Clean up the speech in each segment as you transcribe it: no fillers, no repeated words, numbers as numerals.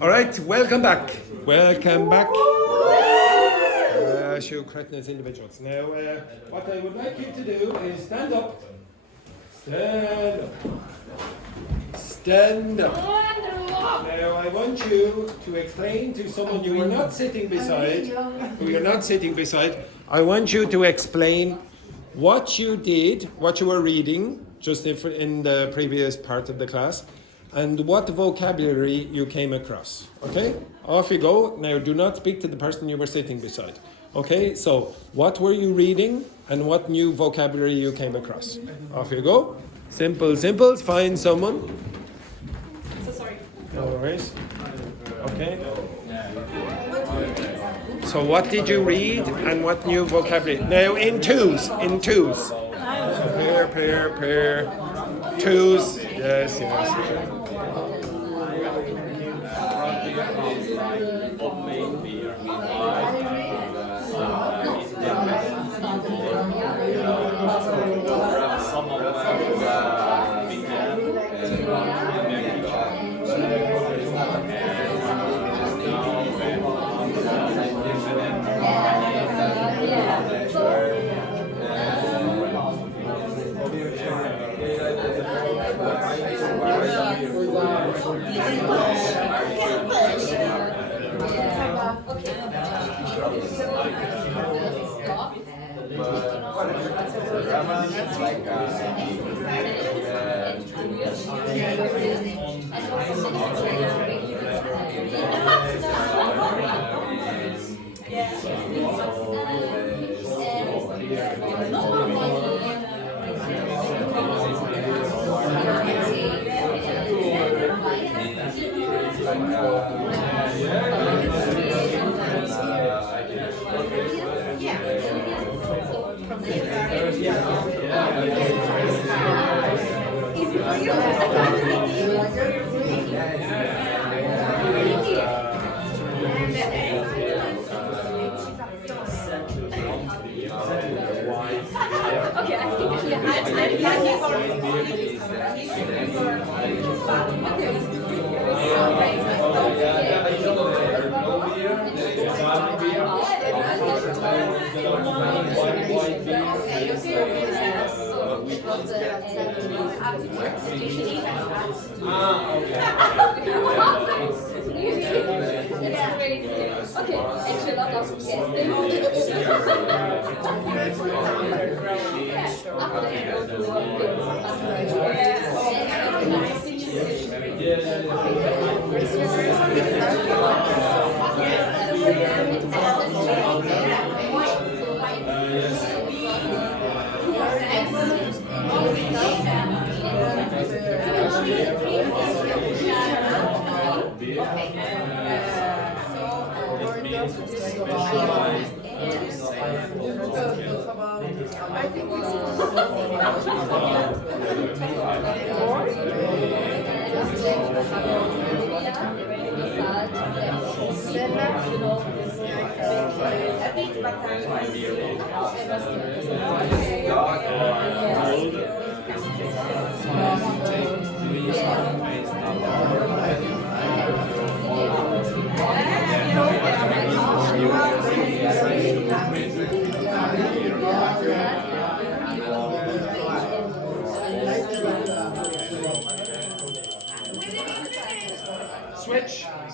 All right, welcome back. Welcome back. Show correctness individuals. Now, what I would like you to do is stand up. Stand up. Stand up. Now, I want you to explain to someone you are not sitting beside. I want you to explain what you did, what you were reading, just in the previous part of the class, and what vocabulary you came across. Okay? Off you go. Now, do not speak to the person you were sitting beside. Okay? So, what were you reading, and what new vocabulary you came across? Off you go. Simple, simple. Find someone. So sorry. No worries. Okay. So what did you read and what new vocabulary? Now in twos. So pair. Twos. Yes.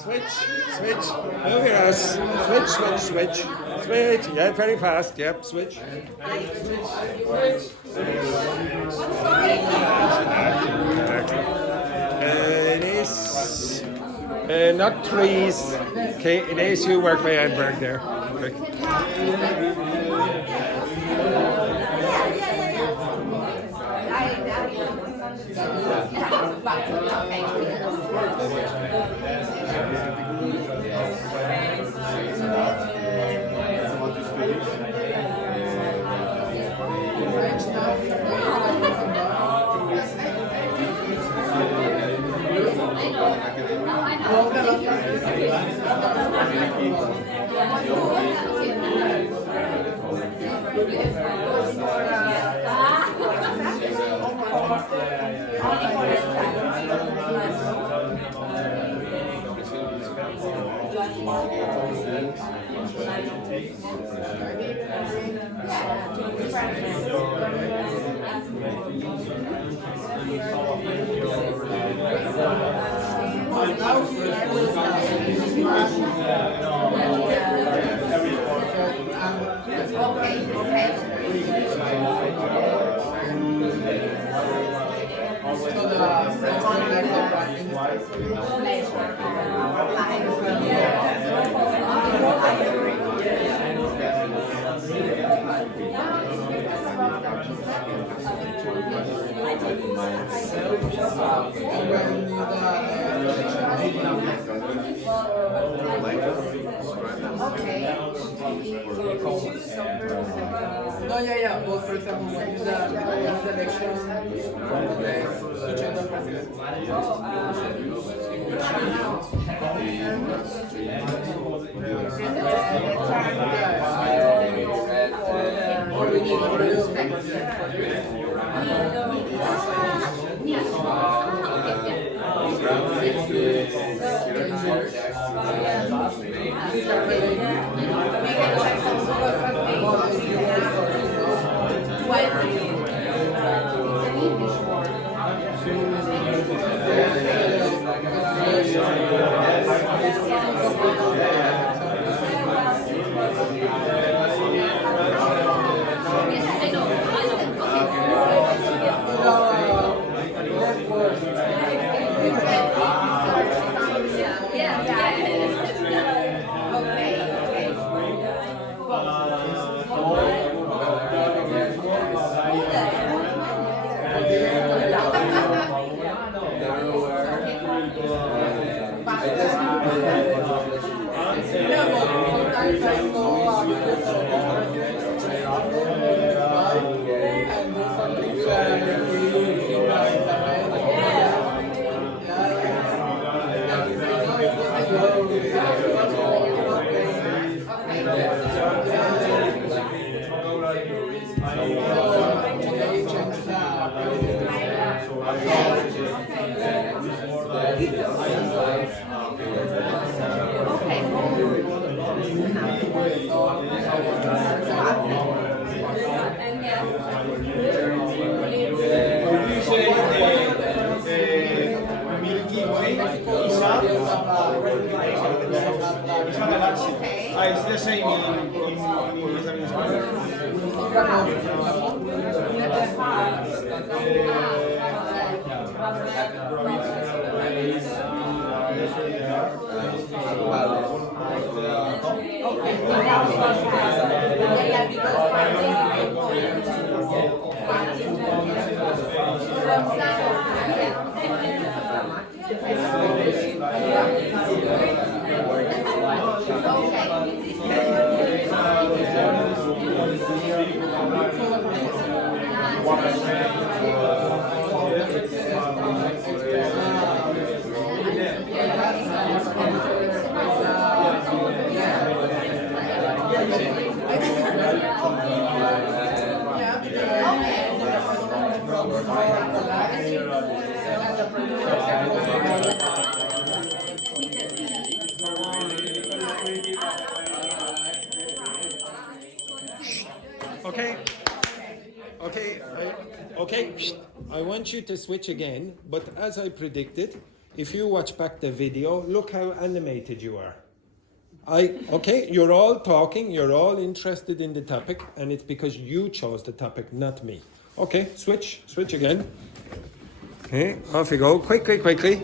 Switch. Move your ass. Switch. Yeah, very fast. Yep, switch. It is not trees. Okay, it is you work by Edberg there. Quick. No, yeah. Well, for example, when you use the election from the future the president. Or we need to do It's the same in English and in Spanish. Okay, I want you to switch again, but as I predicted, if you watch back the video, look how animated you are. Okay, you're all talking, you're all interested in the topic, and it's because you chose the topic, not me. Okay, switch again. Okay, off you go, quickly.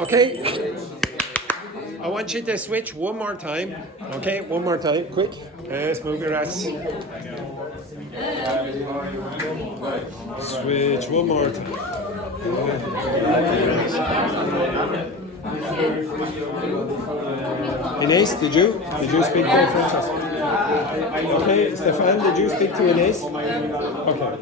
Okay, I want you to switch one more time. Okay, one more time, quick. Yes, move your ass. Switch one more time. Ines, did you speak to Francesca? Okay, Stefan, did you speak to Ines? Okay.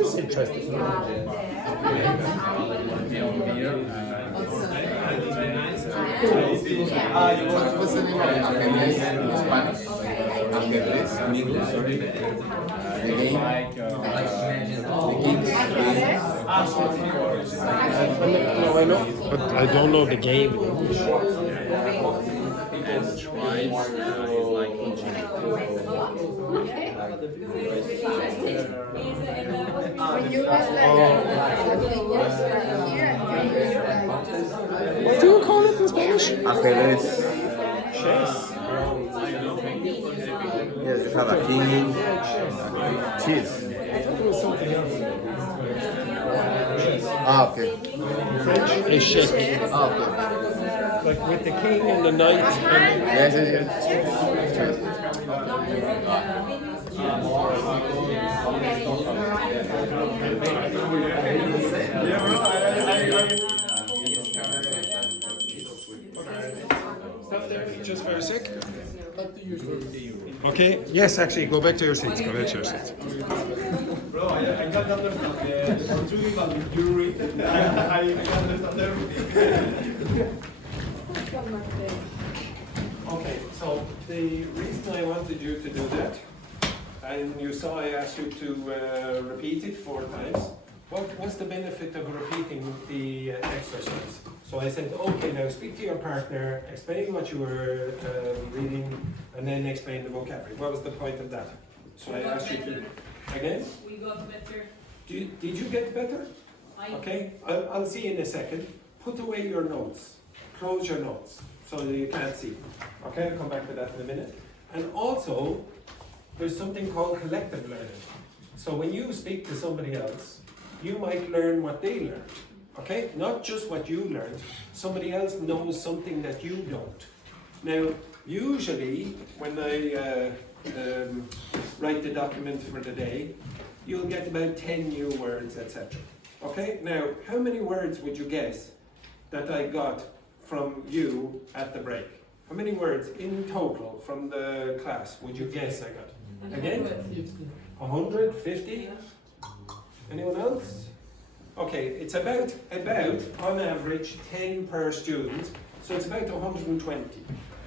It's interesting. What's the name of ajedrez in Spanish? Ajedrez in English, sorry. The game. The king's game. No, I know, but I don't know the game in English. What do you call it in Spanish? Ajedrez. Chess. Yes, you have a king. Cheese. I thought it was something else. Ah, okay. Échec. Ah, okay. Like with the king and the knight. And Yes, yes, yes. Stop there just for a sec. Okay, yes, actually, go back to your seats. Go back to your seats. Bro, I can't understand the Portuguese, but if you read it, I can understand everything. Okay, so the reason I wanted you to do that, and you saw I asked you to repeat it 4 times, what's the benefit of repeating the exercise? So I said, okay, now speak to your partner, explain what you were reading, and then explain the vocabulary. What was the point of that? So I asked you to, again? We got better. Did you get better? Okay, I'll see in a second. Put away your notes. Close your notes so that you can't see. Okay, I'll come back to that in a minute. And also, there's something called collective learning. So when you speak to somebody else, you might learn what they learned. Okay, not just what you learned. Somebody else knows something that you don't. Now, usually, when I write the document for the day, you'll get about 10 new words, etc. Okay, now, how many words would you guess that I got from you at the break? How many words in total from the class would you guess I got? Again? 150? Anyone else? Okay, it's about on average 10 per student, so it's about 120.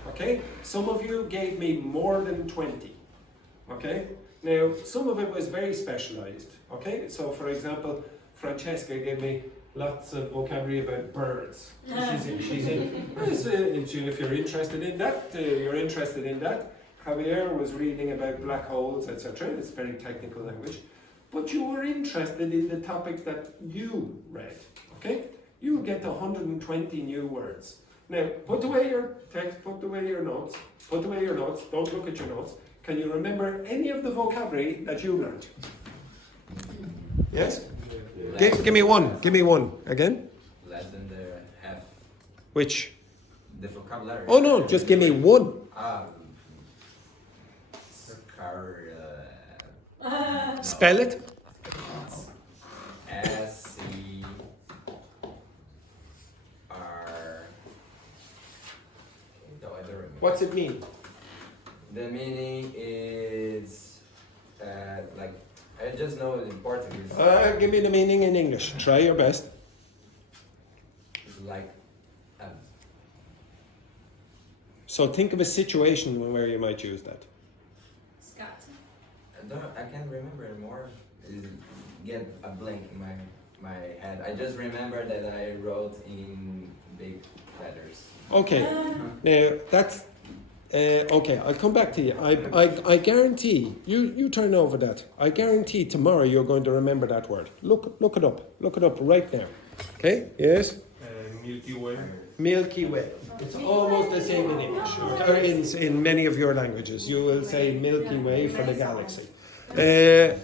Okay, some of you gave me more than 20. Okay, now some of it was very specialized. Okay, so for example, Francesca gave me lots of vocabulary about birds. She's in. If you're interested in that, you're interested in that. Javier was reading about black holes, etc. It's very technical language. But you were interested in the topics that you read, okay? You get 120 new words. Now, put away your text, put away your notes, don't look at your notes. Can you remember any of the vocabulary that you learned? Yes? Give me one, again. Less than the half. Which? The vocabulary. Oh no, just give me one. Spell it. S-C-R. No, I don't remember. What's it mean? The meaning is like, I just know it in Portuguese. Give me the meaning in English. Try your best. It's like, So think of a situation where you might use that. Scat. I can't remember anymore. Get a blank in my head. I just remember that I wrote in big letters. Okay, now that's okay. I'll come back to you. I guarantee you turn over that. I guarantee tomorrow you're going to remember that word. Look it up. Look it up right now. Okay? Yes. Milky Way. Milky Way. It's almost the same in English, or in many of your languages. You will say Milky Way for the galaxy.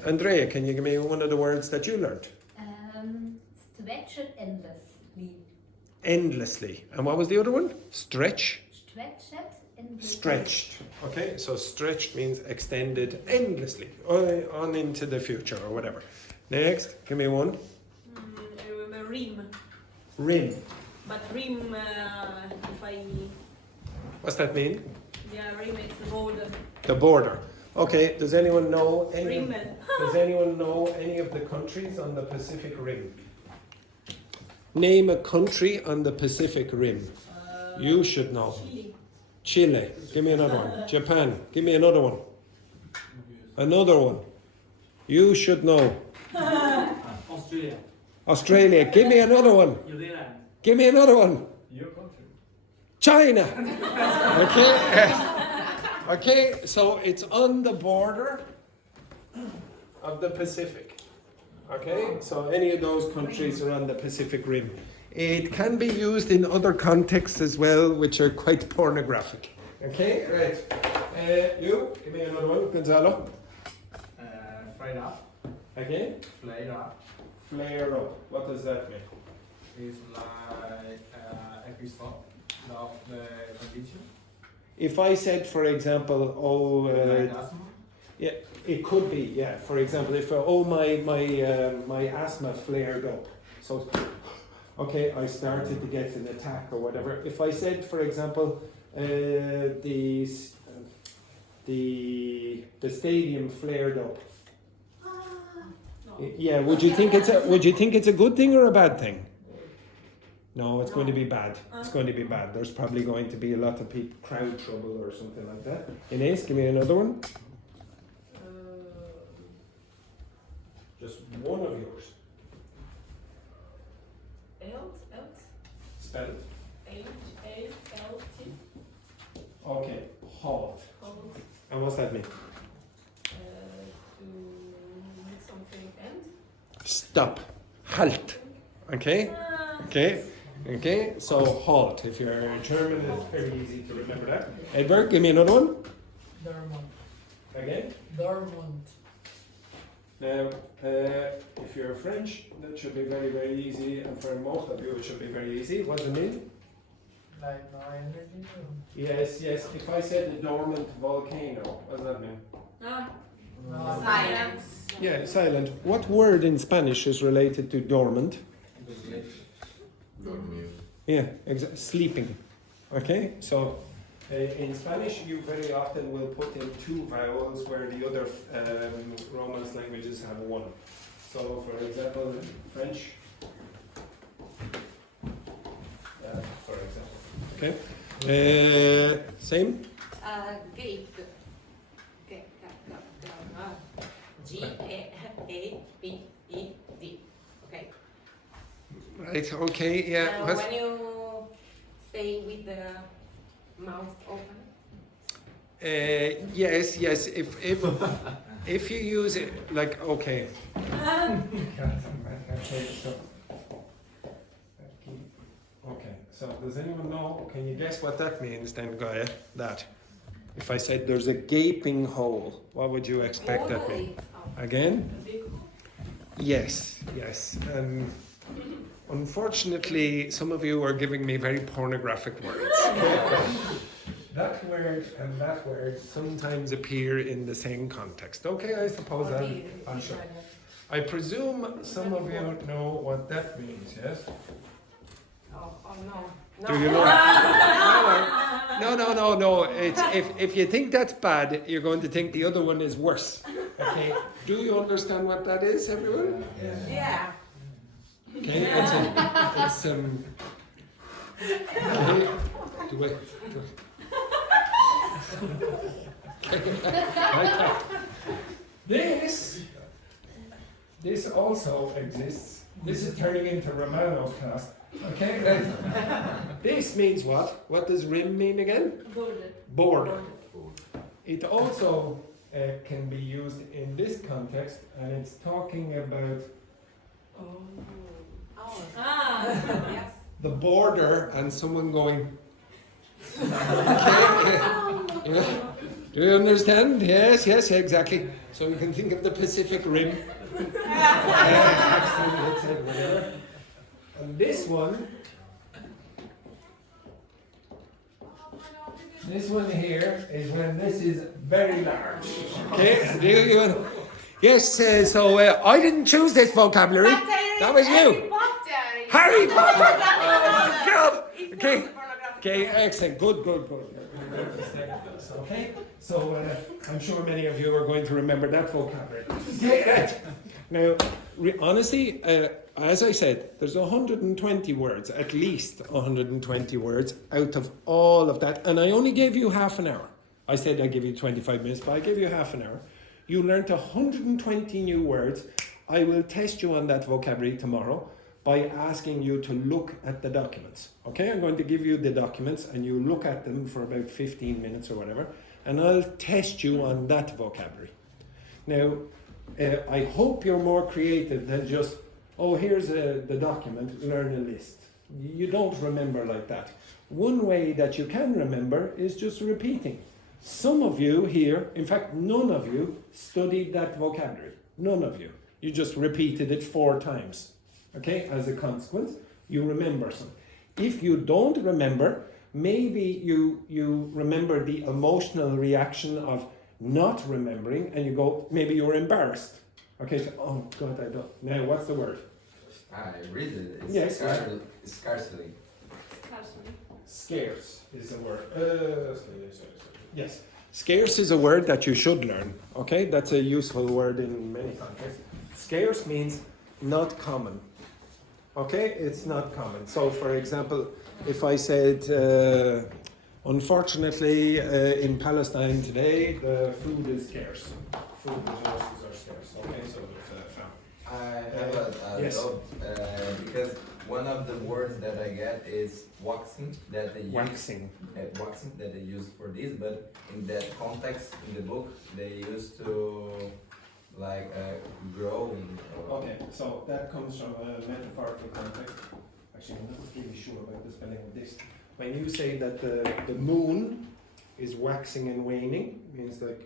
Andrea, can you give me one of the words that you learned? Stretch it endlessly. Endlessly. And what was the other one? Stretch. Stretch it endlessly. Stretched. Okay, so stretched means extended endlessly on into the future or whatever. Next, give me one. Rim. Rim. But rim, if I What's that mean? Yeah, rim is the border. The border. Okay, does anyone know Rimmen. does anyone know any of the countries on the Pacific Rim? Name a country on the Pacific Rim. You should know. Chile. Chile. Give me another one. Japan. Give me another one. Another one. You should know. Australia. Australia. Give me another one. New Zealand. Give me another one. Your country. China. Okay. Okay, so it's on the border of the Pacific. Okay, so any of those countries are on the Pacific Rim. It can be used in other contexts as well, which are quite pornographic. Okay, right. You, give me another one, Gonzalo. Fried up. Again, Flayed up. flare up. What does that mean? Is like episode of the condition. If I said, for example, Like asthma. yeah, it could be, yeah. For example, if my asthma flared up, so okay, I started to get an attack or whatever. If I said, for example, the stadium flared up, yeah, would you think it's a good thing or a bad thing? No, it's going to be bad. It's going to be bad. There's probably going to be a lot of people, crowd trouble or something like that. Inés, give me another one. Just one of yours. Elt. Spell it. H-A-L-T. Okay, halt. Hold. And what's that mean? To make something end. Stop. Halt. Okay? Okay? Okay? So halt. If you're German, it's very easy to remember that. Edward, give me another one. Dormant. Again. Dormant. Now, if you're French, that should be very, very easy. And for most of you, it should be very easy. What does it mean? Like no energy. Yes, yes. If I said a dormant volcano, what does that mean? No. Silence. Yeah, silent. What word in Spanish is related to dormant? Yeah, sleeping. Okay, so in Spanish you very often will put in two vowels where the other Romance languages have one. So, for example, in French, for example. Okay, same. Gate. G-A-A-P-E-D. Okay. Right. Okay. Yeah. When you say with the mouth open. Yes. Yes. If you use it like okay. Okay. So. Okay. So does anyone know? Can you guess what that means then, Gaia? That. If I said there's a gaping hole, what would you expect that mean? Again? Yes. Yes. Unfortunately, some of you are giving me very pornographic words. That word and that word sometimes appear in the same context. Okay, I suppose I'm sure. I presume some of you know what that means, yes? Oh no. Do you know? No. It's if you think that's bad, you're going to think the other one is worse. Okay? Do you understand what that is, everyone? Yeah. Okay, it's okay. Do it. Okay. This also exists. This is turning into Romano's class. Okay, right. This means what? What does rim mean again? Border. It also can be used in this context, and it's talking about Yes. the border and someone going. Okay. Yeah. Do you understand? Yes, exactly. So you can think of the Pacific Rim. Whatever. And this one here is when this is very large. Okay, do you? Yes, so I didn't choose this vocabulary. That was you. Harry Potter. Oh, God. Okay, excellent. Good. Okay? So I'm sure many of you are going to remember that vocabulary. Now, honestly, as I said, there's 120 words, at least 120 words out of all of that. And I only gave you half an hour. I said I'd give you 25 minutes, but I gave you half an hour. You learned 120 new words. I will test you on that vocabulary tomorrow by asking you to look at the documents. Okay, I'm going to give you the documents and you look at them for about 15 minutes or whatever, and I'll test you on that vocabulary. Now, I hope you're more creative than just, oh, here's the document, learn a list. You don't remember like that. One way that you can remember is just repeating. Some of you here, in fact, none of you studied that vocabulary. None of you. You just repeated it 4 times. Okay, as a consequence, you remember some. If you don't remember, maybe you remember the emotional reaction of not remembering, and you go, maybe you're embarrassed. Okay, so, oh God, I don't. Now, what's the word? I read it. It's Yes. scarcely. Scarcely. Scarce is a word. Yes. Scarce is a word that you should learn. Okay, that's a useful word in many contexts. Scarce means not common. Okay, it's not common. So, for example, if I said, unfortunately, in Palestine today, the food is scarce. Food resources are scarce. Okay, so there's a famine. I have a yes. doubt because one of the words that I get is waxing that they use. Waxing. Waxing that they use for this, but in that context in the book they used to like growing. Okay, so that comes from a metaphorical context. Actually, I'm not really sure about the spelling of this. When you say that the moon is waxing and waning, means like,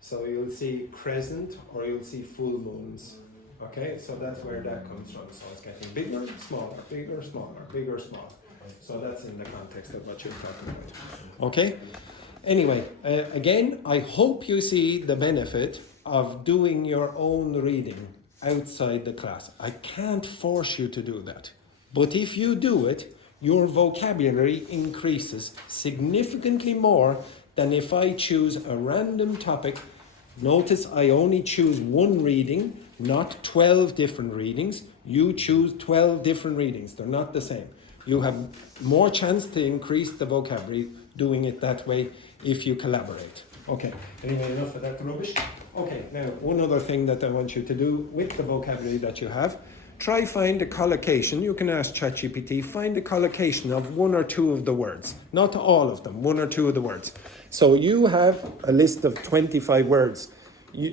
so you'll see crescent or you'll see full moons. Okay, so that's where that comes from. So it's getting bigger, smaller, bigger, smaller, bigger, smaller. So that's in the context of what you're talking about. Okay? Anyway, again, I hope you see the benefit of doing your own reading outside the class. I can't force you to do that. But if you do it, your vocabulary increases significantly more than if I choose a random topic. Notice I only choose one reading, not 12 different readings. You choose 12 different readings. They're not the same. You have more chance to increase the vocabulary doing it that way if you collaborate. Okay, anyway, enough of that rubbish. Okay, now one other thing that I want you to do with the vocabulary that you have, try find a collocation. You can ask ChatGPT, find a collocation of 1 or 2 of the words. Not all of them, 1 or 2 of the words. So you have a list of 25 words.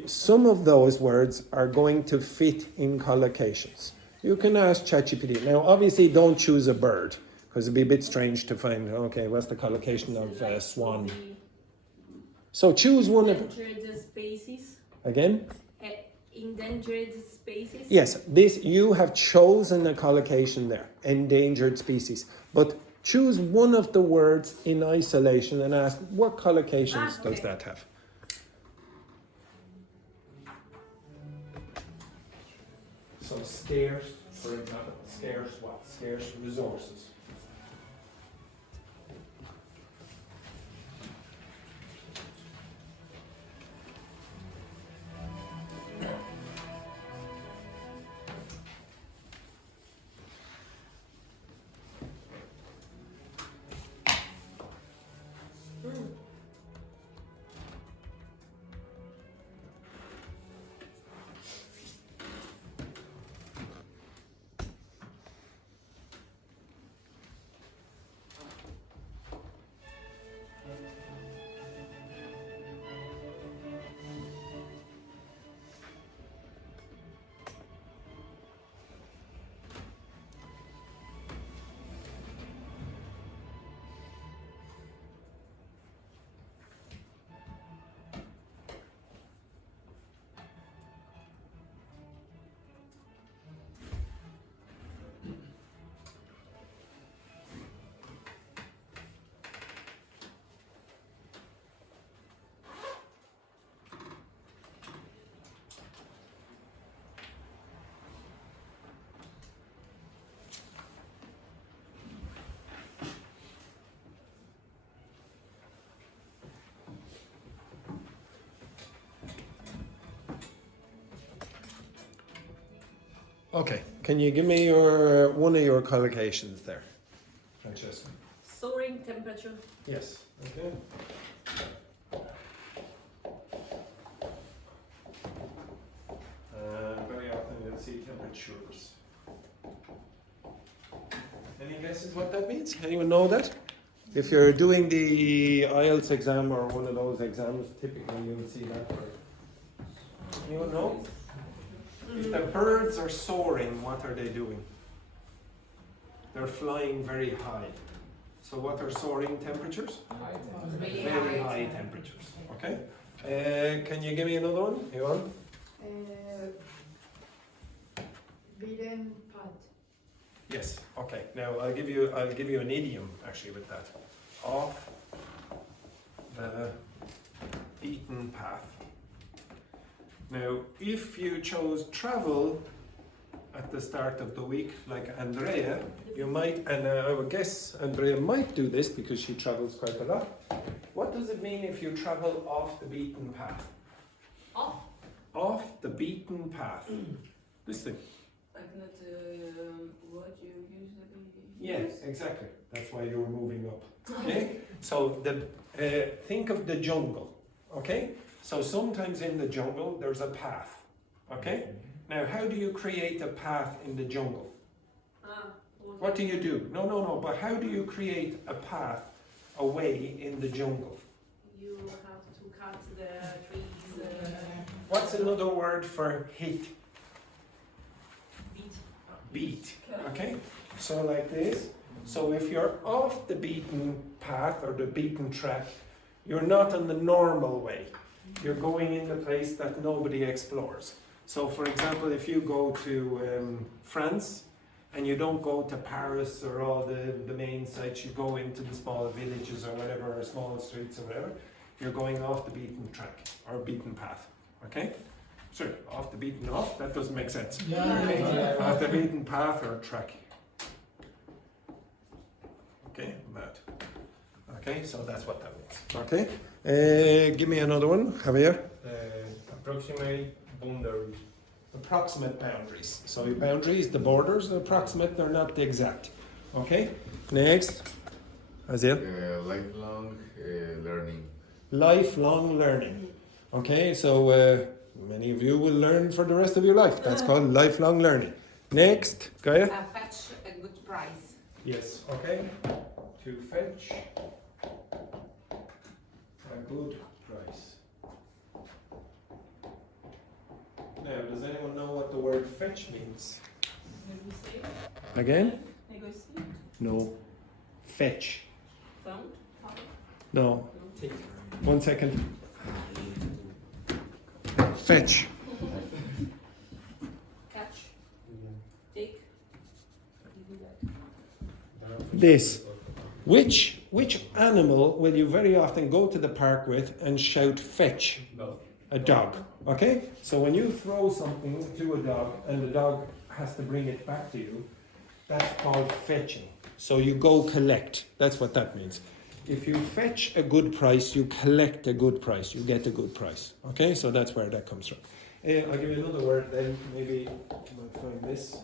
Some of those words are going to fit in collocations. You can ask ChatGPT. Now, obviously, don't choose a bird, because it'd be a bit strange to find, okay, what's the collocation of swan? So choose one of... Endangered species. Again? Endangered species. Yes, this you have chosen a collocation there, endangered species. But choose one of the words in isolation and ask, what collocations does that have? So scarce, for example, scarce what? Scarce resources. Okay, can you give me your one of your collocations there, Francesca? Soaring temperature. Yes. Okay. Very often you'll see temperatures. Any guesses what that means? Anyone know that? If you're doing the IELTS exam or one of those exams, typically you'll see that word. Anyone know? If the birds are soaring, what are they doing? They're flying very high. So what are soaring temperatures? Really Very high. high temperatures. Okay. Can you give me another one? You want? Beaten pot. Yes. Okay. Now I'll give you an idiom actually with that. Off the beaten path. Now, if you chose travel at the start of the week, like Andrea, you might, and I would guess Andrea might do this because she travels quite a lot. What does it mean if you travel off the beaten path? Off. Off the beaten path. This thing. Like not what you usually. Yes, exactly. That's why you're moving up. Okay. So think of the jungle. Okay. So sometimes in the jungle there's a path. Okay. Now, how do you create a path in the jungle? What do you do? No. But how do you create a path away in the jungle? You have to cut the trees. What's another word for hit? Beat. Beat. Okay. So like this. So if you're off the beaten path or the beaten track, you're not on the normal way. You're going in the place that nobody explores. So for example, if you go to France and you don't go to Paris or all the main sites, you go into the small villages or whatever, or small streets or whatever, you're going off the beaten track or beaten path. Okay? Sorry, off the beaten off? That doesn't make sense. Off the beaten path or track. Okay, bad. Okay, so that's what that means. Okay, give me another one, Javier. Approximate boundaries. Approximate boundaries. So your boundaries, the borders are approximate, they're not the exact. Okay, next. Azil. Lifelong learning. Lifelong learning. Okay, so many of you will learn for the rest of your life. That's called lifelong learning. Next, Gaia. Fetch a good price. Yes, okay. To fetch a good price. Now, does anyone know what the word fetch means? Negotiate. Again? Negotiate. No. Fetch. Found. No. 1 second. Fetch. Catch. Take. This. Which animal will you very often go to the park with and shout fetch? A dog. Okay? So when you throw something to a dog and the dog has to bring it back to you, that's called fetching. So you go collect. That's what that means. If you fetch a good price, you collect a good price. You get a good price. Okay? So that's where that comes from. I'll give you another word then. Maybe you might find this.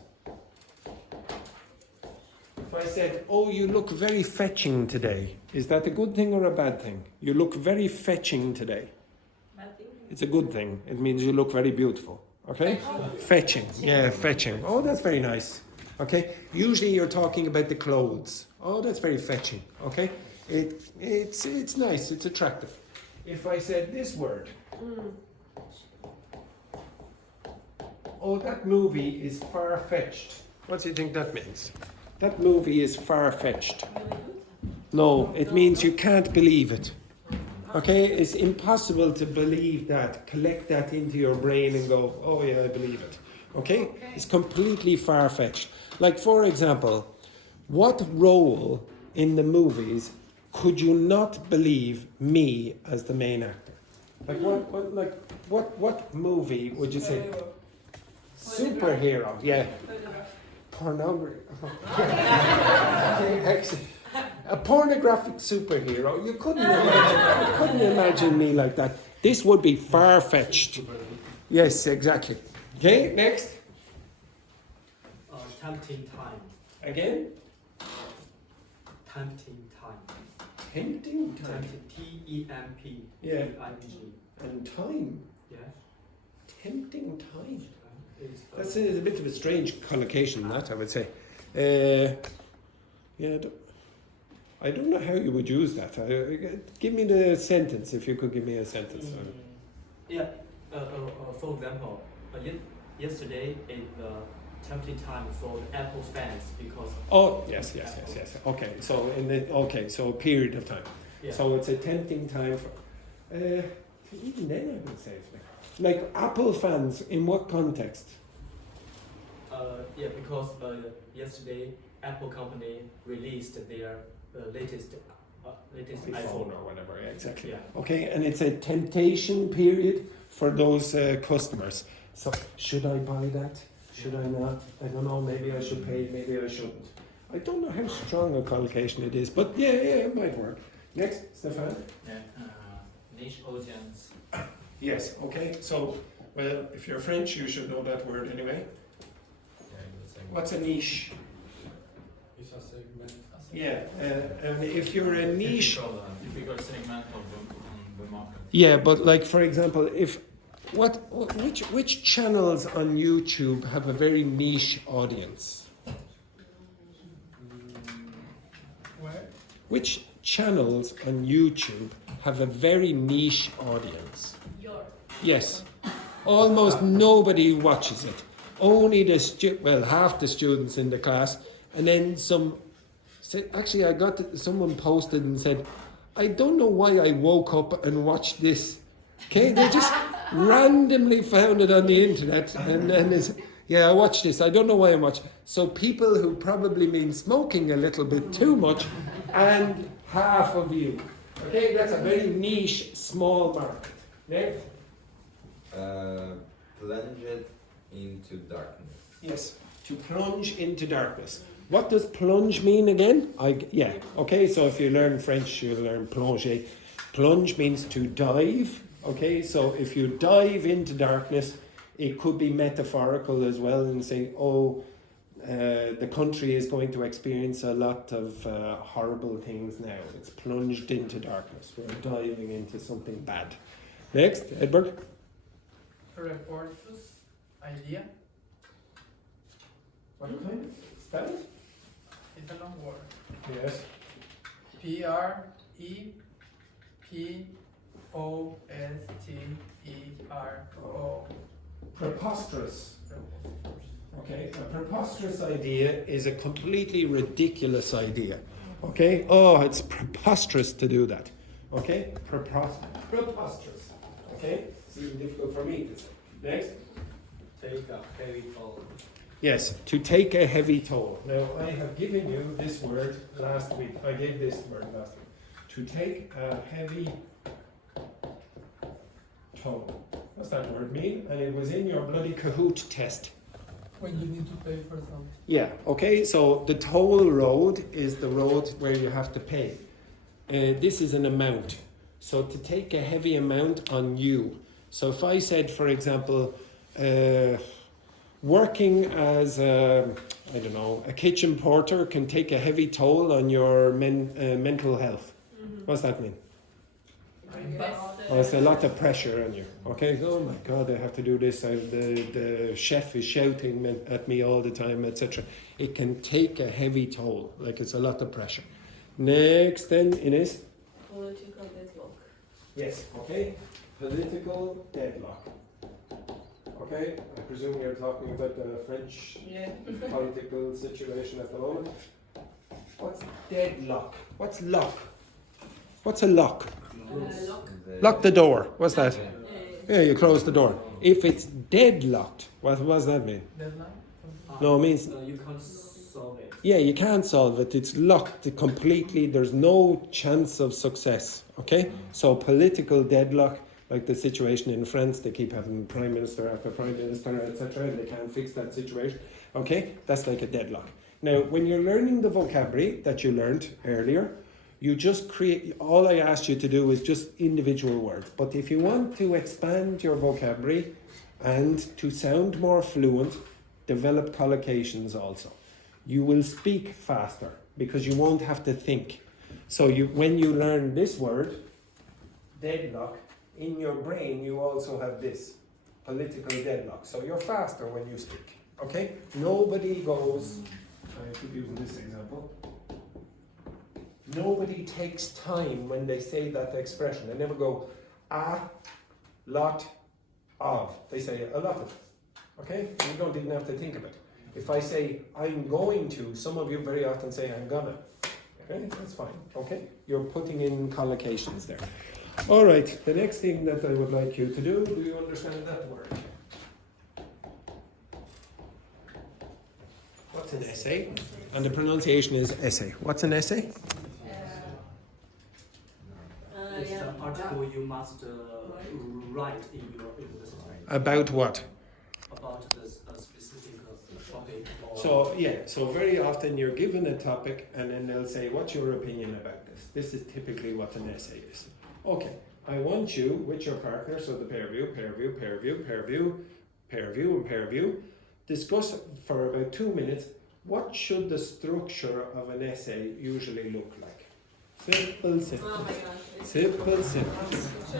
If I said, oh, you look very fetching today, is that a good thing or a bad thing? You look very fetching today. Bad thing. It's a good thing. It means you look very beautiful. Okay? Fetching. Yeah, fetching. Oh, that's very nice. Okay? Usually you're talking about the clothes. Oh, that's very fetching. Okay? It's nice. It's attractive. If I said this word, oh, that movie is far-fetched. What do you think that means? That movie is far-fetched. No, it means you can't believe it. Okay? It's impossible to believe that, collect that into your brain and go, oh yeah, I believe it. Okay? It's completely far-fetched. Like, for example, what role in the movies could you not believe me as the main actor? Like, what movie would you say? Superhero, yeah. Pornography. Excellent. A pornographic superhero. You couldn't imagine me like that. This would be far-fetched. Yes, exactly. Okay, next. tempting time. Again? Tempting time. Tempting time. T-E-M-P. Yeah. T-I-N-G. And time. Yeah. Tempting time. It's, That's a bit of a strange collocation, that I would say. Yeah, I don't know how you would use that. Give me the sentence, if you could give me a sentence. Yeah. For example, yesterday is the tempting time for the Apple fans because. Oh yes. Okay, so so a period of time. Yeah. So it's a tempting time for. Even then, I would say it's like Apple fans. In what context? Yeah, because yesterday Apple company released their latest iPhone or whatever. Yeah, exactly. Yeah. Okay, and it's a temptation period for those customers. So should I buy that? Should I not? I don't know. Maybe I should pay. Maybe I shouldn't. I don't know how strong a collocation it is, but yeah, it might work. Next, Stefan. Niche audience. Yes. Okay. So, well, if you're French, you should know that word anyway. What's a niche? It's a segment. Yeah. And if you're a niche. Typical segment of the market. Yeah, but like for example, which channels on YouTube have a very niche audience? Where? Which channels on YouTube have a very niche audience? Yes. Almost nobody watches it. Only half the students in the class, and then some. Actually, someone posted and said, "I don't know why I woke up and watched this." Okay, they just randomly found it on the internet, and it's, I watched this. I don't know why I watched. So people who probably mean smoking a little bit too much, and half of you. Okay, that's a very niche, small market. Next. Plunge it into darkness. Yes, to plunge into darkness. What does plunge mean again? Okay, so if you learn French, you'll learn plonger. Plunge means to dive. Okay, so if you dive into darkness, it could be metaphorical as well and saying, the country is going to experience a lot of horrible things now. It's plunged into darkness. We're diving into something bad. Next, Edward. Reportus idea. What kind of spell it? It's a long word. Yes. Prepostero. Preposterous. Okay, a preposterous idea is a completely ridiculous idea. Okay, it's preposterous to do that. Okay, preposterous. Okay, it's even difficult for me to say. Next. Take a heavy toll. Yes, to take a heavy toll. Now, I have given you this word last week. I gave this word last week. To take a heavy toll. What's that word mean? And it was in your bloody Kahoot test. When you need to pay for something. Yeah, okay, so the toll road is the road where you have to pay. This is an amount. So to take a heavy amount on you. So if I said, for example, working as a kitchen porter can take a heavy toll on your mental health. What's that mean? It's a lot of pressure on you. Okay, oh my God, I have to do this. The chef is shouting at me all the time, etc. It can take a heavy toll, like it's a lot of pressure. Next, then, Ines. Political deadlock. Yes, okay. Political deadlock. Okay, I presume you're talking about the French political situation at the moment. What's deadlock? What's lock? What's a lock? Lock. Lock the door. What's that? Yeah, you close the door. If it's deadlocked, what does that mean? Deadline? No, it means you can't solve it. yeah, you can't solve it. It's locked completely. There's no chance of success. Okay, so political deadlock, like the situation in France, they keep having prime minister after prime minister, etc., and they can't fix that situation. Okay, that's like a deadlock. Now, when you're learning the vocabulary that you learned earlier, you just create, all I asked you to do is just individual words. But if you want to expand your vocabulary and to sound more fluent, develop collocations also. You will speak faster because you won't have to think. So when you learn this word, deadlock, in your brain you also have this, political deadlock. So you're faster when you speak, okay? Nobody goes, I keep using this example. Nobody takes time when they say that expression. They never go, a lot of. They say a lot of, okay? You don't even have to think of it. If I say, I'm going to, some of you very often say, I'm gonna. Okay, that's fine, okay? You're putting in collocations there. All right, the next thing that I would like you to do you understand that word? What's an essay? And the pronunciation is essay. What's an essay? It's an article you must write in your university. About what? About this specific topic. Or So very often you're given a topic and then they'll say, what's your opinion about this? This is typically what an essay is. Okay, I want you with your partner, so the pair of you, and pair of you, discuss for about 2 minutes, what should the structure of an essay usually look like? Simple. Oh my gosh. Simple.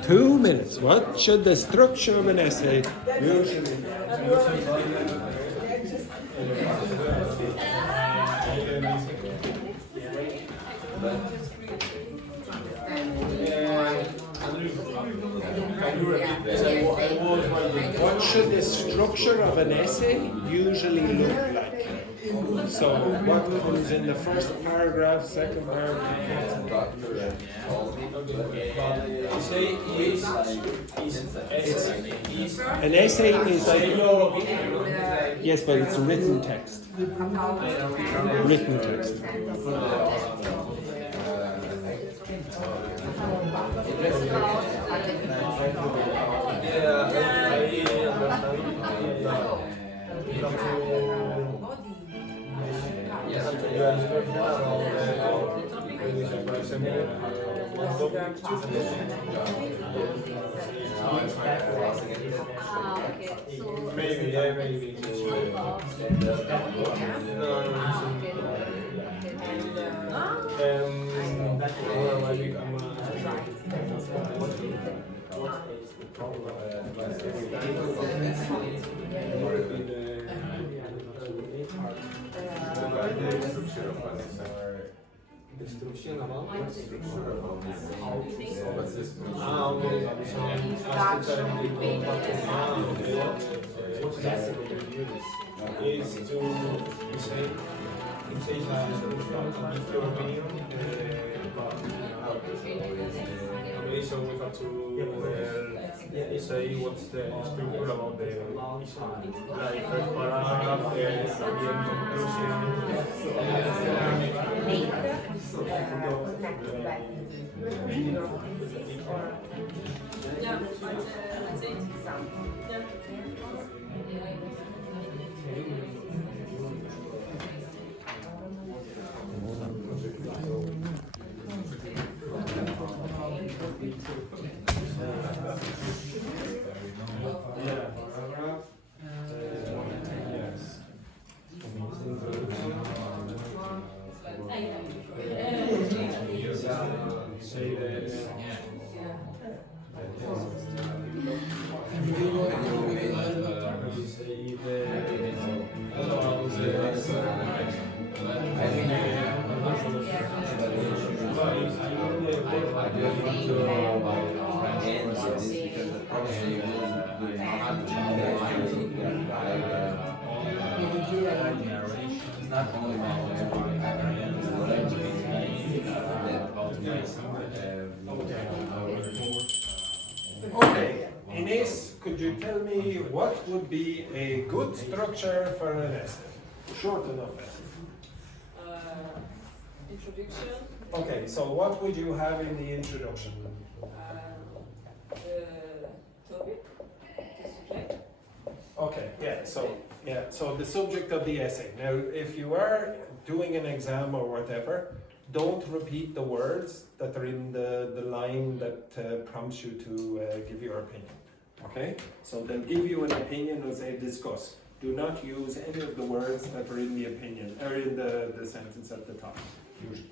2 minutes. What should the structure of an essay usually look like? What should the structure of an essay usually look like? So what comes in the first paragraph, second paragraph? An essay is like, yes, but it's written text. Written text. Maybe. Instruction about is to say so we have to say what's the structure about the like first paragraph, Okay, Ines, could you tell me what would be a good structure for an essay? Short enough essay. Introduction. Okay, so what would you have in the introduction? The topic, the subject. Okay, so the subject of the essay. Now, if you are doing an exam or whatever, don't repeat the words that are in the line that prompts you to give your opinion. Okay? So they'll give you an opinion and say discuss. do not use any of the words that are in the opinion, or in the sentence at the top, usually.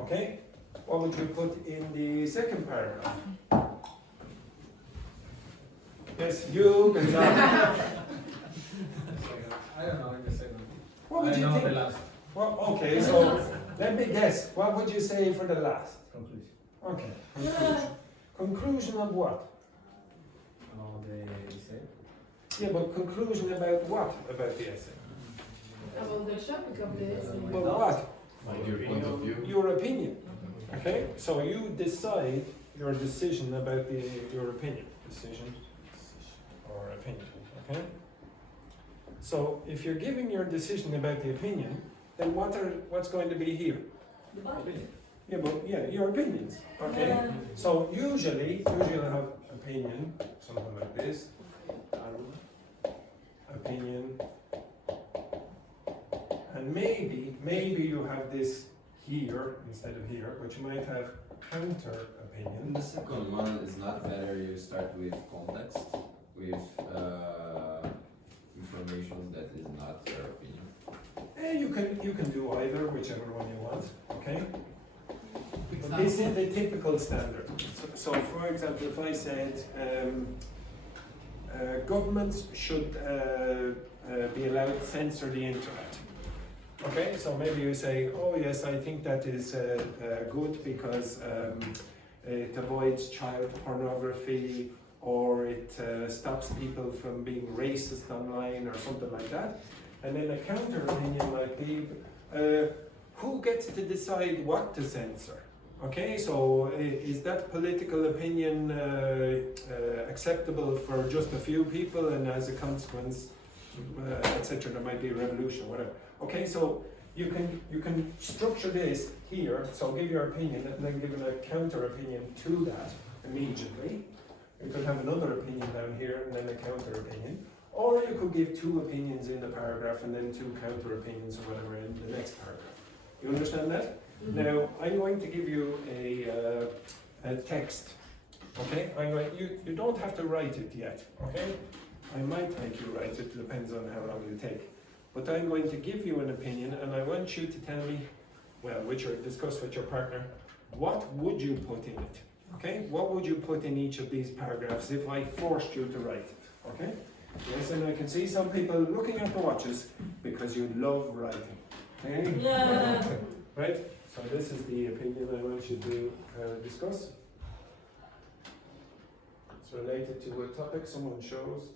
Okay? What would you put in the second paragraph? Yes, you, Gonzalo. I don't know in the second. What would I you know think? the last. Well, okay, so let me guess. What would you say for the last? Conclusion. Okay, conclusion. Conclusion of what? Oh, the essay. Yeah, but conclusion about what? About the essay? About the topic of the essay. Well, what? Your point of view. Your opinion. Okay, so you decide your decision about your opinion. Decision or opinion. Okay. So if you're giving your decision about the opinion, then what's going to be here? Yeah, but yeah, your opinions. Okay. So usually you'll have opinion, something like this. Opinion. And maybe you have this here instead of here, but you might have counter In opinion. the second one, is not better you start with context, with information that is not your opinion. You can do either, whichever one you want. Okay. But this is the typical standard. So for example, if I said governments should be allowed to censor the internet. Okay, so maybe you say, oh yes, I think that is good because it avoids child pornography, or it stops people from being racist online or something like that. And then a counter opinion might be, who gets to decide what to censor? Okay, so is that political opinion acceptable for just a few people, and as a consequence, etc., there might be a revolution, whatever. Okay, so you can structure this here, so give your opinion and then give a counter opinion to that immediately. You could have another opinion down here and then a counter opinion. Or you could give two opinions in the paragraph and then two counter opinions or whatever in the next paragraph. You understand that? Mm-hmm. Now, I'm going to give you a text. Okay? You don't have to write it yet. Okay? I might make you write it, depends on how long you take. But I'm going to give you an opinion and I want you to tell me, well, discuss with your partner, what would you put in it? Okay? What would you put in each of these paragraphs if I forced you to write it? Okay? Yes, and I can see some people looking at the watches because you love writing. Okay? Yeah. Right? So this is the opinion I want you to discuss. It's related to a topic someone chose.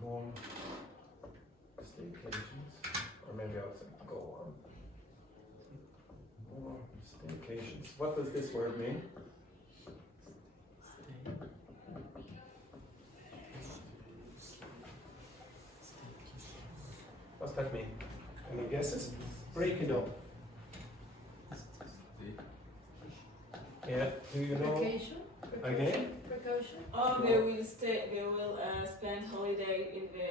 More staycations, or maybe I'll say go on. More staycations. What does this word mean? What's that mean? Any guesses? Break it up. Yeah, do you know? Vacation? Again? Precaution? Oh, they will spend holiday in the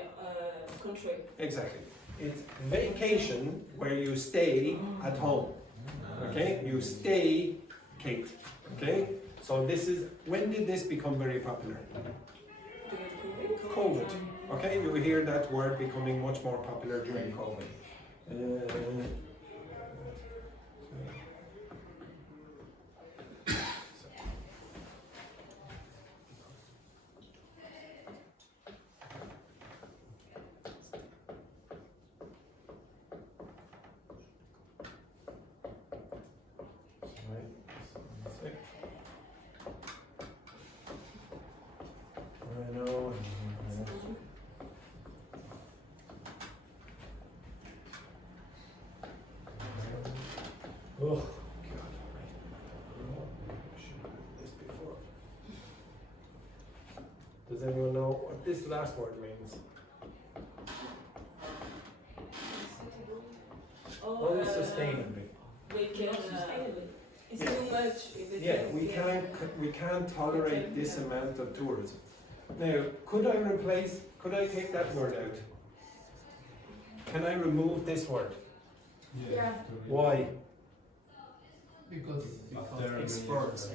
country. Exactly. It's vacation where you stay at home. Okay? You stay, Kate. Okay? So this is, when did this become very popular? COVID. Okay? You hear that word becoming much more popular during COVID. Oh, God. I should have done this before. Does anyone know what this last word means? Unsustainably. We can. It's Yeah. too much. Yeah, we can't tolerate this amount of tourism. Now, could I take that word out? Can I remove this word? Yeah. Why? Because experts.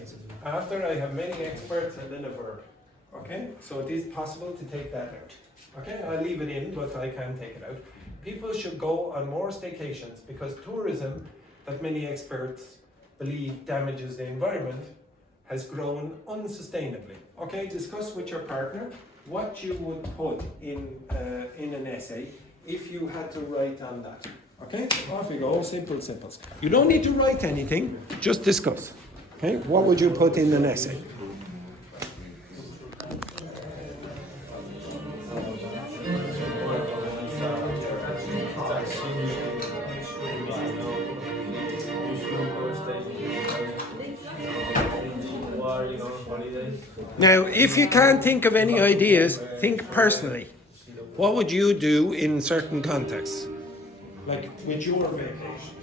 After I have many experts and then a verb. Okay, so it is possible to take that out. Okay, I'll leave it in, but I can take it out. People should go on more staycations because tourism, that many experts believe damages the environment, has grown unsustainably. Okay, discuss with your partner what you would put in an essay if you had to write on that. Okay, off you go, simple simples. You don't need to write anything, just discuss. Okay, what would you put in an essay? Now, if you can't think of any ideas, think personally. What would you do in certain contexts? Like with your vacation?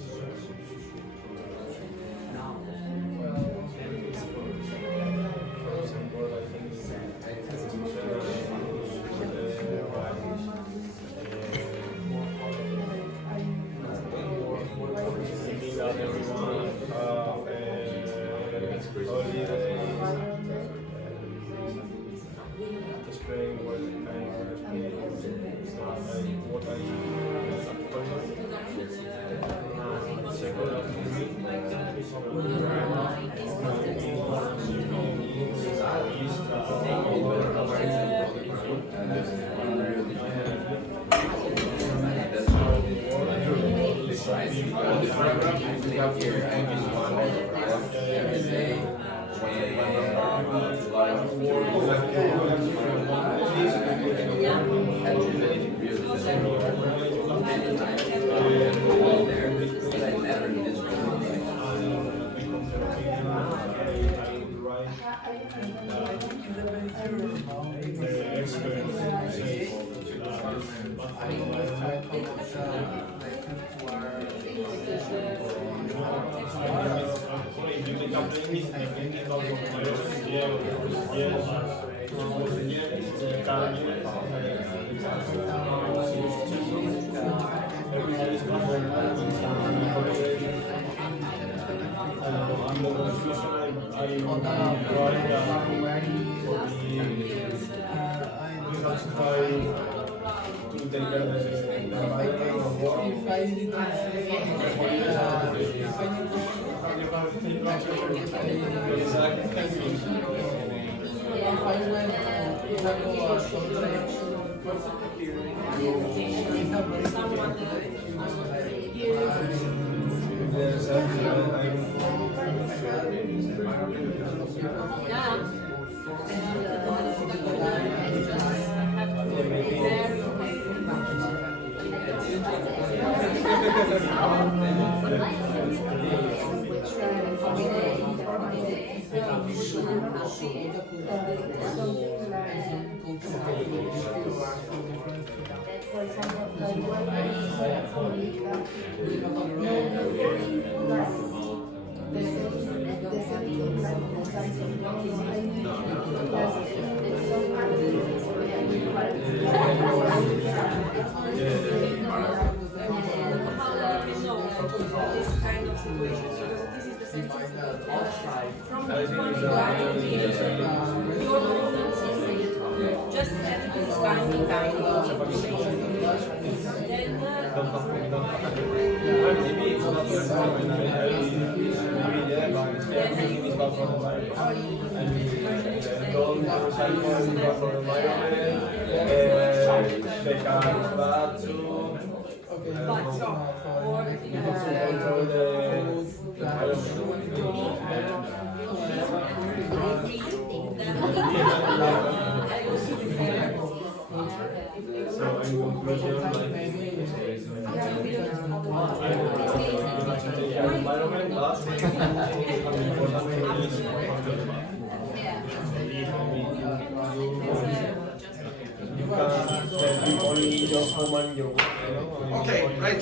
Okay, right.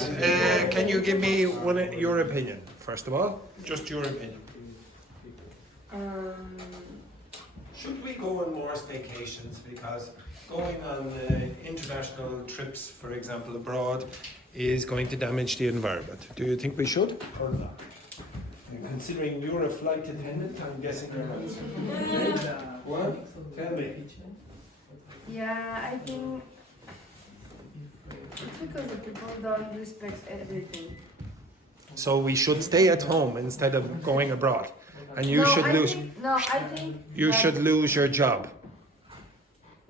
Can you give me your opinion, first of all? Just your opinion. Should we go on more staycations? Because going on international trips, for example, abroad, is going to damage the environment. Do you think we should or not? And considering you're a flight attendant, I'm guessing you're not. What? Tell me. Yeah, I think it's because the people don't respect everything. So we should stay at home instead of going abroad, and you should lose. I think. You should lose your job.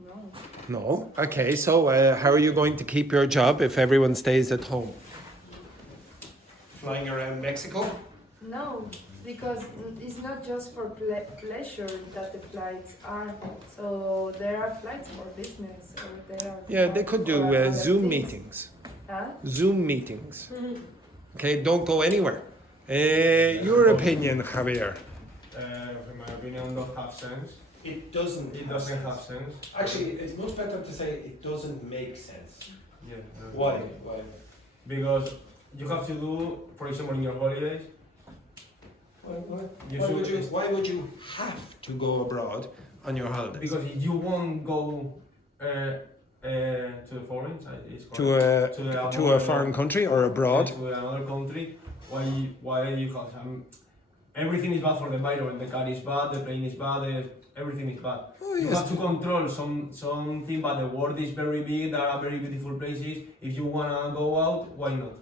No. No. Okay. So how are you going to keep your job if everyone stays at home? Flying around Mexico? No, because it's not just for pleasure that the flights are. So there are flights for business, or there are. Yeah, they could do for other Zoom things. meetings. Huh? Zoom meetings. Okay, don't go anywhere. Your opinion, Javier? In my opinion, don't have sense. It doesn't. It doesn't have sense. Actually, it's much better to say it doesn't make sense. Yeah. Why? Because you have to do, for example, in your holidays. Why would you have to go abroad on your holidays? Because if you won't go to the foreign side, it's to a foreign country or abroad. to another country, why you have everything is bad for the environment. The car is bad, the plane is bad, everything is bad. Oh, You yes. have to control something, but the world is very big. There are very beautiful places. If you wanna go out, why not?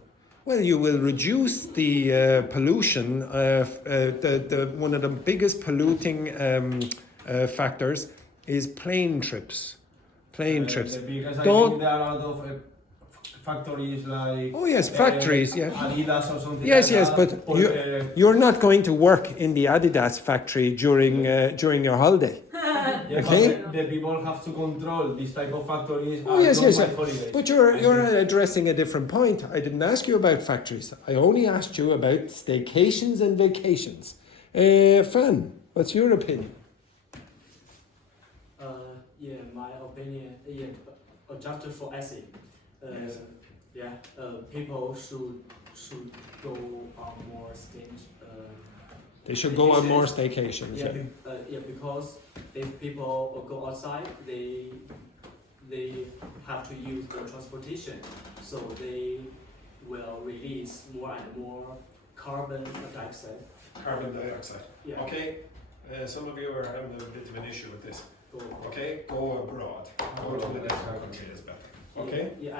Well, you will reduce the pollution. One of the biggest polluting factors is plane trips. Because I Don't- think there are a lot of factories like. Oh yes, factories. Yeah. Adidas or something. Yes, like yes, that, but or, you're not going to work in the Adidas factory during your holiday. yeah, okay. but the people have to control this type of factories. Oh and yes, don't yes. buy holidays. But you're addressing a different point. I didn't ask you about factories. I only asked you about staycations and vacations. Fan, what's your opinion? Yeah, my opinion, yeah, adjusted for essay. Yes. Yeah, people should go on more stage. They should go on more staycations. Yeah, because if people go outside, they have to use the transportation, so they will release more and more carbon dioxide. Carbon dioxide. Yeah. Okay. Some of you are having a bit of an issue with this. Go. Okay, go abroad. Go to a different country is better. Okay. Yeah,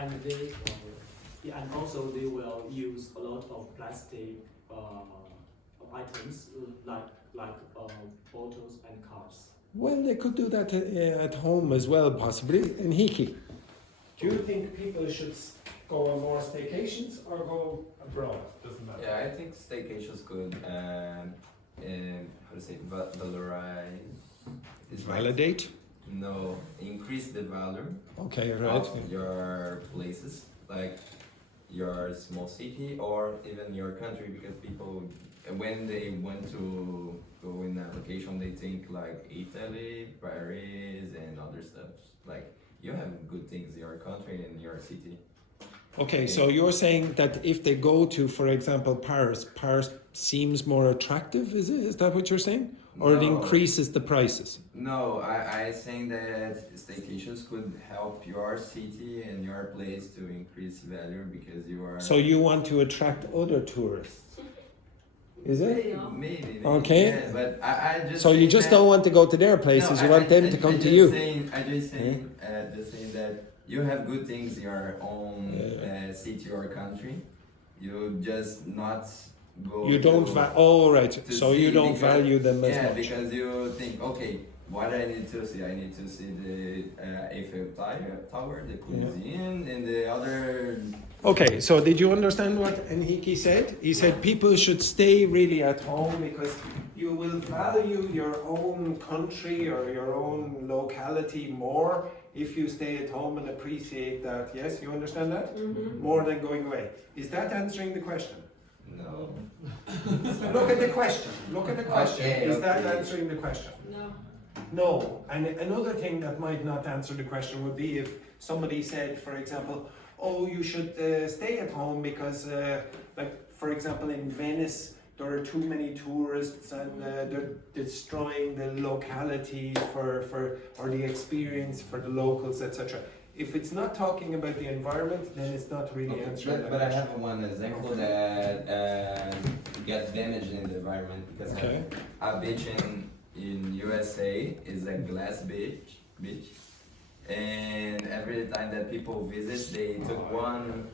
and also they will use a lot of plastic items like bottles and cars. Well, they could do that at home as well, possibly. In Hiki, do you think people should go on more staycations or go abroad? Doesn't matter. Yeah, I think staycations could, how to say, valorize. Is right. Validate. No, increase the value Okay, right. of your places, like your small city or even your country, because people, when they want to go in a vacation, they think like Italy, Paris, and other stuff. Like you have good things in your country and your city. Okay, so you're saying that if they go to, for example, Paris seems more attractive, is it? Is that what you're saying? Or it No. increases the prices? No, I think that staycations could help your city and your place to increase value because you are. So you want to attract other tourists? Is it? Maybe. Okay. Yeah, but I just. So you think just that- don't want to go to their places, No, you want them to come to you? I just saying that you have good things in your own city or country. You just not go. You don't right. to So see you don't because- value them as yeah, much. because you think, okay, what I need to see? I need to see the Eiffel Tower, the cuisine, and the other. Okay, so did you understand what Enrique said? He said people should stay really at home because you will value your own country or your own locality more if you stay at home and appreciate that. Yes, you understand that? Mm-hmm. More than going away. Is that answering the question? No. Look at the question. Look at the question. Okay, Is that okay. answering the question? No. No. And another thing that might not answer the question would be if somebody said, for example, oh, you should stay at home because, like, for example, in Venice, there are too many tourists and they're destroying the locality or the experience for the locals, etc. If it's not talking about the environment, then it's not really answering that But I question. have one example that gets damaged in the environment. environment because Okay. a beach in USA is a glass beach, and every time that people visit, they took one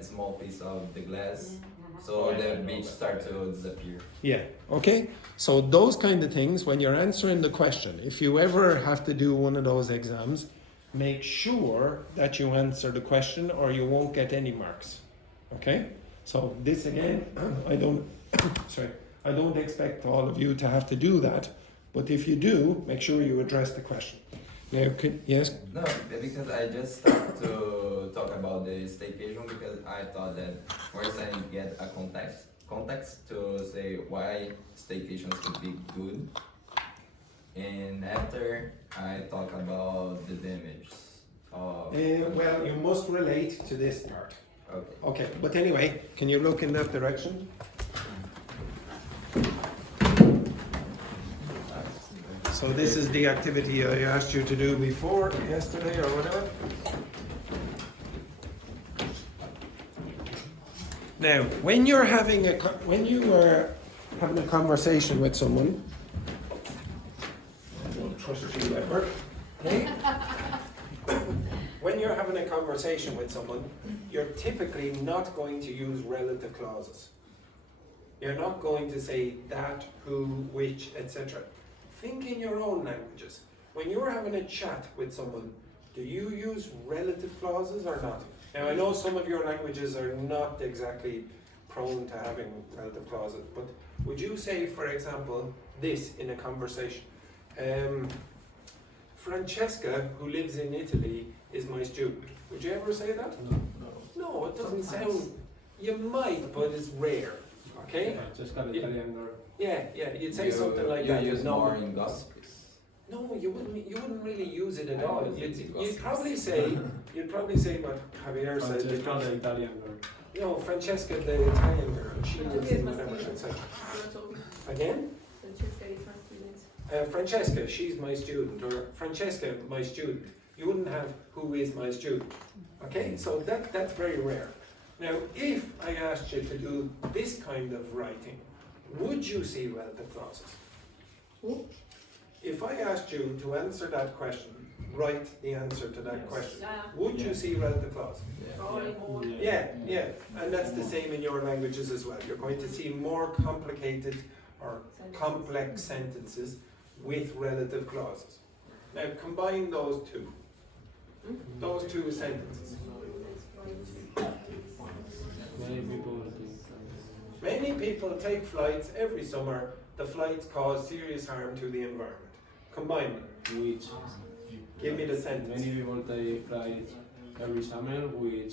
small piece of the glass, so the beach start to disappear. Yeah, okay. So those kind of things, when you're answering the question, if you ever have to do one of those exams, make sure that you answer the question or you won't get any marks. Okay? So this again, I don't I don't expect all of you to have to do that, but if you do, make sure you address the question. Now, yes? No, because I just started to talk about the staycation because I thought that first I get a context to say why staycations could be good, and after I talk about the damage of. Well, you must relate to this part. Okay. Okay, but anyway, can you look in that direction? So this is the activity I asked you to do before, yesterday or whatever. Now, when you are having a conversation with someone, I won't trust you ever, okay? When you're having a conversation with someone, you're typically not going to use relative clauses. You're not going to say that, who, which, etc. Think in your own languages. When you're having a chat with someone, do you use relative clauses or not? Now, I know some of your languages are not exactly prone to having relative clauses, but would you say, for example, this in a conversation? Francesca, who lives in Italy, is my student. Would you ever say that? No, it doesn't sound. You might, but it's rare. Okay? Yeah, you'd say something like that. You use No. more in gossip. No, you wouldn't really use it at all. You'd probably say what Javier said. No, Francesca, the Italian girl, she lives in whatever, etc. Again? Francesca is my student. Francesca, she's my student, or Francesca, my student. You wouldn't have who is my student. Okay, so that's very rare. Now, if I asked you to do this kind of writing, would you see relative clauses? If I asked you to answer that question, write the answer to that question, would you see relative clause? Yeah, and that's the same in your languages as well. You're going to see more complicated or complex sentences with relative clauses. Now combine those two sentences. Many people take flights every summer. The flights cause serious harm to the environment. Combine them. Which Give me the sentence. many people take flights every summer, which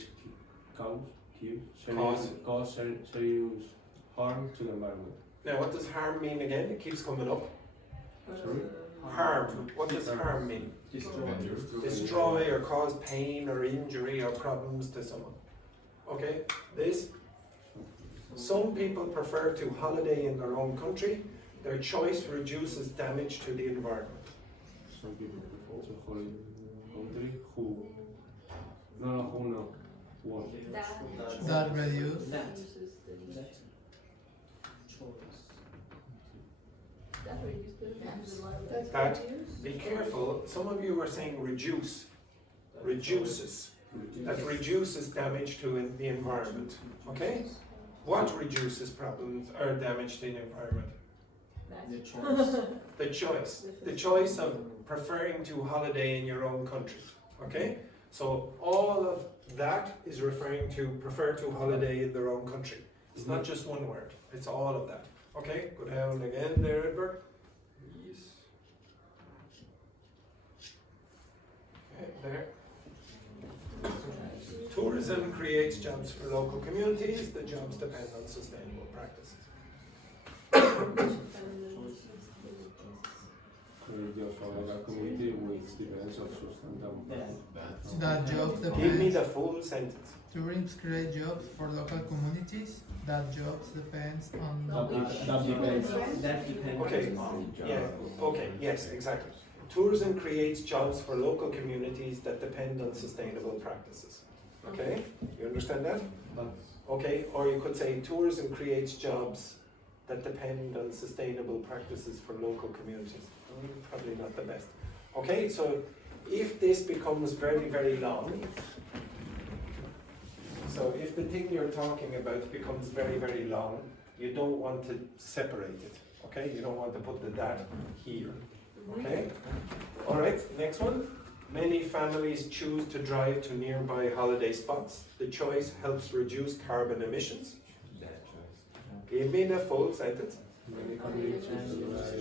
cause serious harm to the environment. Now, what does harm mean again? It keeps coming up. Sorry? Harm. What does harm mean? Destroy or cause pain or injury or problems to someone. Okay? This. Some people prefer to holiday in their own country. Their choice reduces damage to the environment. Some people prefer to holiday country who what? That reduce. That, be careful, some of you are saying reduce. Reduces. That reduces damage to the environment. Okay? What reduces problems or damage to the environment? The choice. The choice of preferring to holiday in your own country. Okay? So all of that is referring to prefer to holiday in their own country. It's not just one word. It's all of that. Okay? Go down again there, Edward. Yes. Okay, there. Tourism creates jobs for local communities. The jobs depend on sustainable practices. Create jobs for local community which depends on sustainable practices. That jobs Give me depends. the full sentence. Tourism create jobs for local communities. That jobs depends on. That depends. Okay. Yeah. Okay. Yes. Exactly. Tourism creates jobs for local communities that depend on sustainable practices. Okay. You understand that? Okay. Or you could say tourism creates jobs that depend on sustainable practices for local communities. Probably not the best. Okay, so if this becomes very, very long, so if the thing you're talking about becomes very, very long, you don't want to separate it. Okay, you don't want to put the that here. Okay? Alright, next one. Many families choose to drive to nearby holiday spots. The choice helps reduce carbon emissions. Give me the full sentence. Many families choose to drive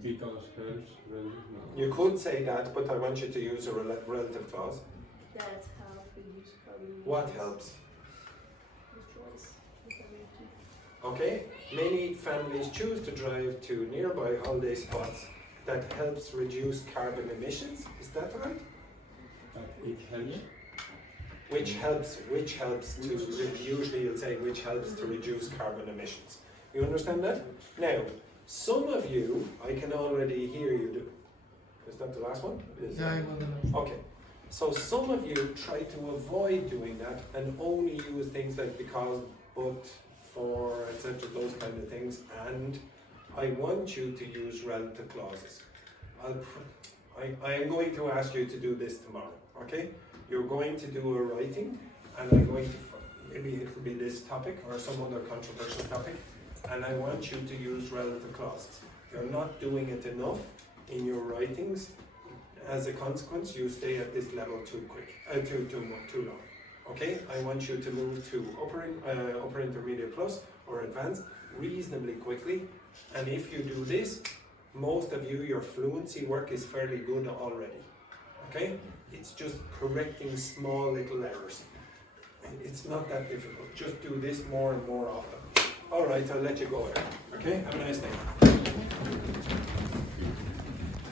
because helps reduce. You could say that, but I want you to use a relative clause. That help reduce carbon. What helps? The choice. Okay, many families choose to drive to nearby holiday spots. That helps reduce carbon emissions. Is that right? It helps. Which helps to, usually you'll say which helps to reduce carbon emissions. You understand that? Now, some of you, I can already hear you do. Is that the last one? Yeah, I got the last. Okay. So some of you try to avoid doing that and only use things like because, but, for, etc., those kind of things, and I want you to use relative clauses. I am going to ask you to do this tomorrow, okay? You're going to do a writing, and I'm going to, maybe it will be this topic or some other controversial topic, and I want you to use relative clauses. You're not doing it enough in your writings. As a consequence, you stay at this level too long. Okay, I want you to move to upper intermediate plus or advanced reasonably quickly. And if you do this, most of you, your fluency work is fairly good already. Okay, it's just correcting small little errors. It's not that difficult. Just do this more and more often. All right, I'll let you go. Okay, have a nice day.